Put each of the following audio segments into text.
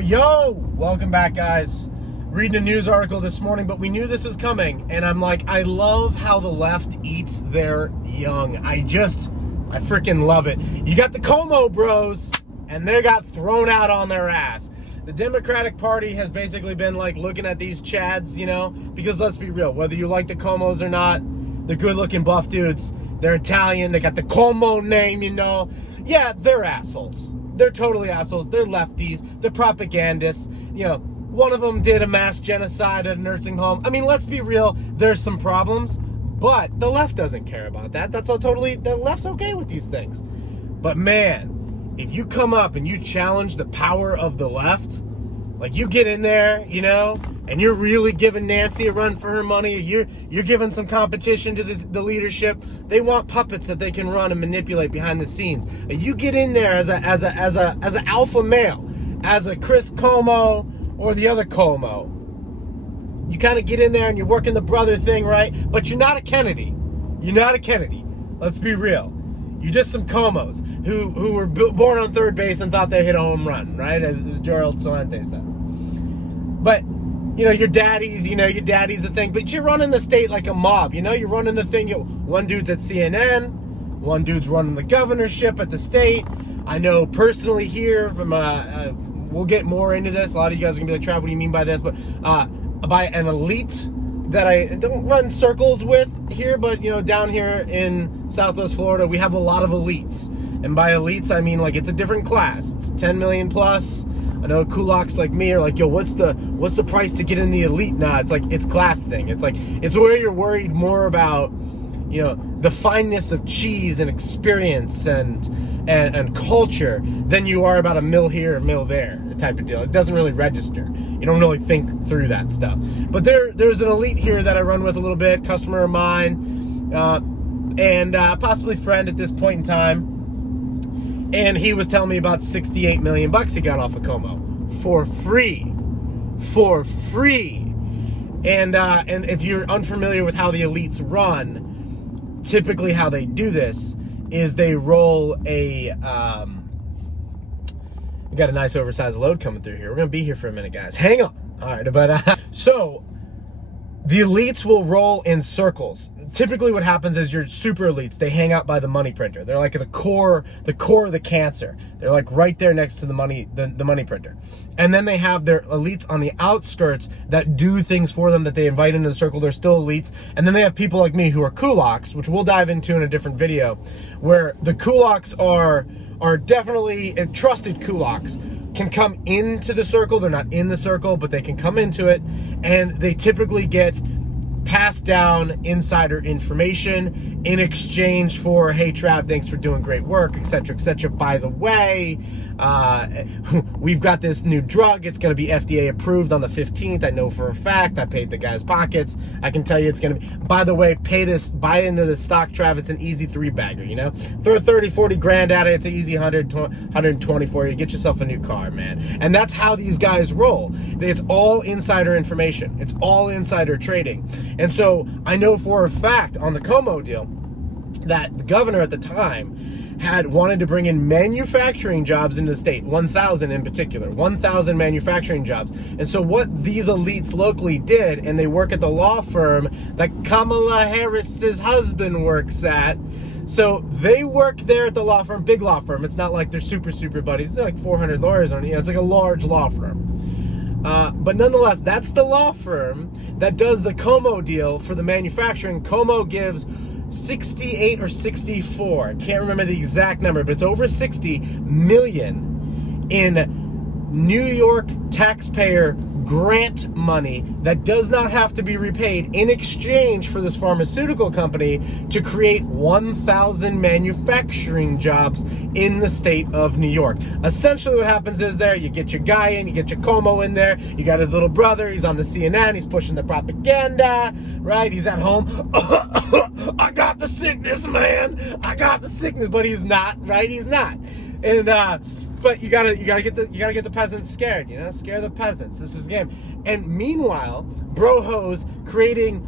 Yo! Welcome back, guys. Reading a news article this morning, but we knew this was coming, and I'm like, I love how the left eats their young. I freaking love it. You got the Cuomo bros, and they got thrown out on their ass. The Democratic Party has basically been like looking at these chads, you know, because let's be real, whether you like the Cuomos or not, they're good-looking buff dudes. They're Italian. They got the Cuomo name, you know. Yeah, they're assholes. They're totally assholes. They're lefties. They're propagandists. You know, one of them did a mass genocide at a nursing home. I mean, let's be real. There's some problems, but the left doesn't care about that. That's all totally, the left's okay with these things. But man, if you come up and you challenge the power of the left, like you get in there, you know, and you're really giving Nancy a run for her money, you're giving some competition to the leadership. They want puppets that they can run and manipulate behind the scenes. And you get in there as an alpha male, as a Chris Cuomo or the other Cuomo. You kind of get in there and you're working the brother thing, right? But you're not a Kennedy. You're not a Kennedy. Let's be real. You're just some Cuomos who were born on third base and thought they hit a home run, right? As Gerald Solente says. But, you know, your daddy's the thing. But you're running the state like a mob, you know? You're running the thing. One dude's at CNN. One dude's running the governorship at the state. I know personally here from, we'll get more into this. A lot of you guys are going to be like, Trav, what do you mean by this? But by an elite that I don't run circles with here, but, you know, down here in Southwest Florida, we have a lot of elites. And by elites, I mean, like, it's a different class. It's 10 million plus. I know kulaks like me are like, yo, what's the price to get in the elite? Nah, it's like, it's class thing. It's like, it's where you're worried more about, you know, the fineness of cheese and experience and culture than you are about a mill here, a mill there type of deal. It doesn't really register. You don't really think through that stuff. But there's an elite here that I run with a little bit, customer of mine, and possibly friend at this point in time. And he was telling me about 68 million bucks he got off of Cuomo for free. And if you're unfamiliar with how the elites run, typically how they do this is they roll a we got a nice oversized load coming through here. We're gonna be here for a minute, guys. Hang on. All right, but so the elites will roll in circles. Typically what happens is your super elites, they hang out by the money printer. They're like the core of the cancer. They're like right there next to the money printer. And then they have their elites on the outskirts that do things for them, that they invite into the circle. They're still elites. And then they have people like me who are kulaks, which we'll dive into in a different video, where the kulaks are definitely trusted kulaks. Can come into the circle. They're not in the circle, but they can come into it, and they typically get passed down insider information in exchange for, hey, Trav, thanks for doing great work, etc., etc. By the way, we've got this new drug. It's going to be FDA approved on the 15th. I know for a fact. I paid the guy's pockets. I can tell you it's going to be, by the way, buy into the stock, Trav. It's an easy 3-bagger, you know? Throw 30, 40 grand at it. It's an easy 120 for you. Get yourself a new car, man. And that's how these guys roll. It's all insider information. It's all insider trading. And so I know for a fact on the Cuomo deal that the governor at the time had wanted to bring in manufacturing jobs into the state, 1,000 in particular, 1,000 manufacturing jobs. And so what these elites locally did, and they work at the law firm that Karmel Harris's husband works at. So they work there at the law firm, big law firm. It's not like they're super buddies. They're like 400 lawyers on it. You know, it's like a large law firm. But nonetheless, that's the law firm that does the Cuomo deal for the manufacturing. Cuomo gives 68 or 64, I can't remember the exact number, but it's over 60 million in New York taxpayer grant money that does not have to be repaid in exchange for this pharmaceutical company to create 1,000 manufacturing jobs in the state of New York. Essentially what happens is you get your guy in, you get your Cuomo in there, you got his little brother, he's on the CNN, he's pushing the propaganda, right? He's at home, I got the sickness, man, I got the sickness, but he's not, right? He's not. And But you gotta get the peasants scared, you know? Scare the peasants. This is a game. And meanwhile, Broho's creating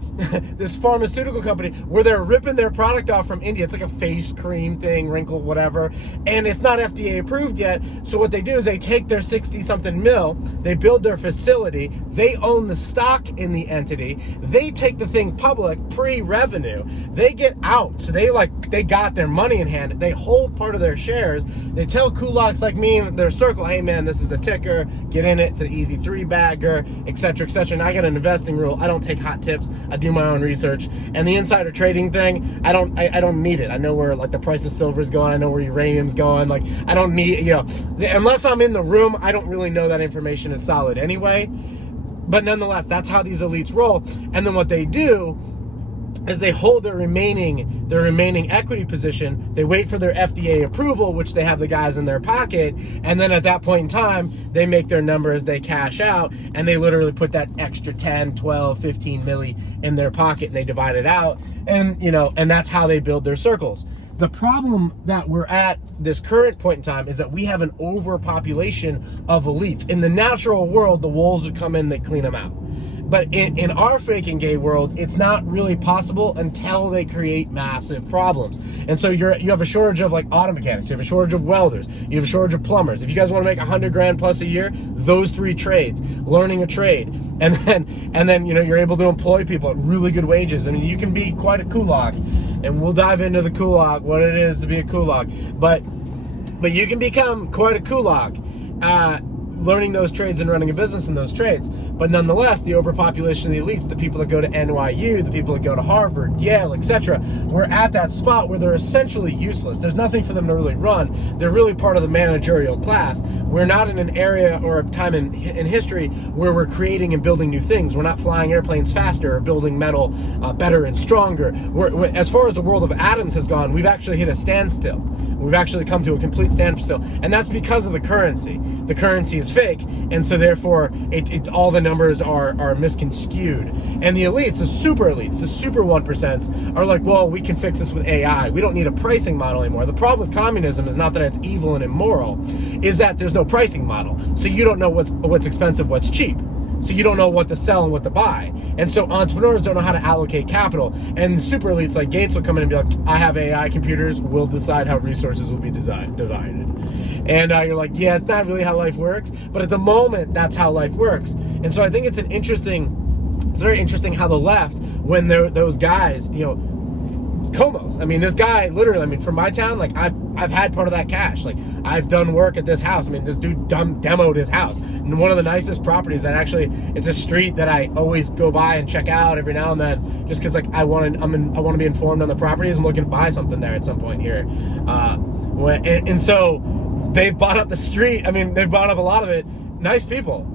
this pharmaceutical company where they're ripping their product off from India. It's like a face cream thing, wrinkle, whatever. And it's not FDA approved yet. So what they do is they take their 60-something mil, they build their facility, they own the stock in the entity, they take the thing public pre-revenue, they get out. So they got their money in hand, they hold part of their shares, they tell kulaks like me in their circle, hey man, this is the ticker, get in it, it's an easy 3-bagger, etc., etc. And I got an investing rule, I don't take hot tips, I do my own research. And the insider trading thing, I don't need it. I know where like the price of silver is going, I know where uranium's going, like I don't need, you know, unless I'm in the room, I don't really know that information is solid anyway. But nonetheless, that's how these elites roll. And then what they do is they hold their remaining equity position, they wait for their FDA approval, which they have the guys in their pocket, and then at that point in time, they make their number as they cash out, and they literally put that extra 10, 12, 15 milli in their pocket, and they divide it out, and you know, and that's how they build their circles. The problem that we're at this current point in time is that we have an overpopulation of elites. In the natural world, the wolves would come in, they clean them out. But in our fake and gay world, it's not really possible until they create massive problems. And so you have a shortage of like auto mechanics, you have a shortage of welders, you have a shortage of plumbers. If you guys want to make 100 grand plus a year, those 3 trades, learning a trade, and then you know, you're able to employ people at really good wages. I mean, you can be quite a kulak, and we'll dive into the kulak, what it is to be a kulak. But you can become quite a kulak. Learning those trades and running a business in those trades. But nonetheless, the overpopulation of the elites, the people that go to NYU, the people that go to Harvard, Yale, etc., we're at that spot where they're essentially useless. There's nothing for them to really run. They're really part of the managerial class. We're not in an area or a time in history where we're creating and building new things. We're not flying airplanes faster or building metal better and stronger. As far as the world of atoms has gone, we've actually hit a standstill. We've actually come to a complete standstill. And that's because of the currency. The currency is fake, and so therefore all the numbers are misconstrued. And the elites, the super elites, the super 1% are like, well, we can fix this with AI. We don't need a pricing model anymore. The problem with communism is not that it's evil and immoral, is that there's no pricing model. So you don't know what's expensive, what's cheap. So you don't know what to sell and what to buy. And so entrepreneurs don't know how to allocate capital. And the super elites like Gates will come in and be like, I have AI computers, we'll decide how resources will be divided. And you're like, yeah, it's not really how life works. But at the moment, that's how life works. And so I think it's very interesting how the left, when those guys, you know, Cuomo's. I mean, this guy literally, I mean, from my town, like I've had part of that cash. Like I've done work at this house. I mean, this dude demoed his house. And one of the nicest properties that actually, it's a street that I always go by and check out every now and then, just because like I want to be informed on the properties. I'm looking to buy something there at some point here. And so they've bought up the street. I mean, they've bought up a lot of it. Nice people.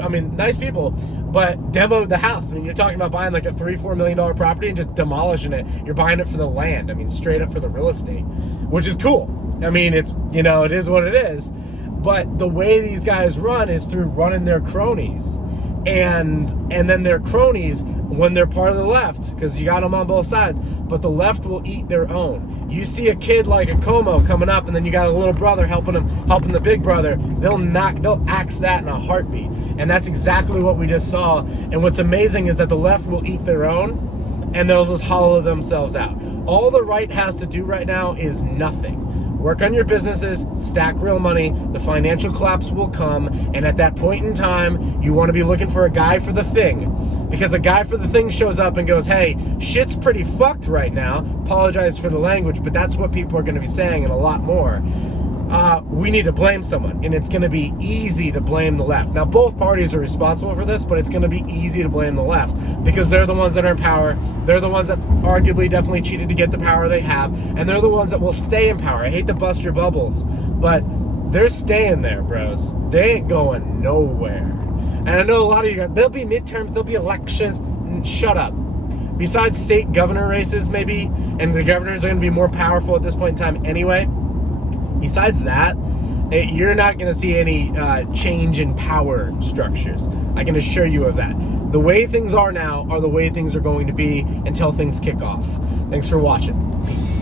I mean, nice people, but demoed the house. I mean, you're talking about buying like a $3-4 million property and just demolishing it. You're buying it for the land. I mean, straight up for the real estate, which is cool. I mean, it's, you know, it is what it is. But the way these guys run is through running their cronies. And then their cronies, when they're part of the left, because you got them on both sides, but the left will eat their own. You see a kid like a Cuomo coming up, and then you got a little brother helping the big brother, they'll axe that in a heartbeat. And that's exactly what we just saw. And what's amazing is that the left will eat their own, and they'll just hollow themselves out. All the right has to do right now is nothing. Work on your businesses, stack real money, the financial collapse will come, and at that point in time, you want to be looking for a guy for the thing. Because a guy for the thing shows up and goes, hey, shit's pretty fucked right now. Apologize for the language, but that's what people are going to be saying and a lot more. We need to blame someone, and it's going to be easy to blame the left. Now, both parties are responsible for this, but it's going to be easy to blame the left because they're the ones that are in power. They're the ones that arguably definitely cheated to get the power they have, and they're the ones that will stay in power. I hate to bust your bubbles, but they're staying there, bros. They ain't going nowhere. And I know a lot of you guys, there'll be midterms, there'll be elections. Shut up. Besides state governor races, maybe, and the governors are going to be more powerful at this point in time anyway. Besides that, you're not going to see any change in power structures. I can assure you of that. The way things are now are the way things are going to be until things kick off. Thanks for watching. Peace.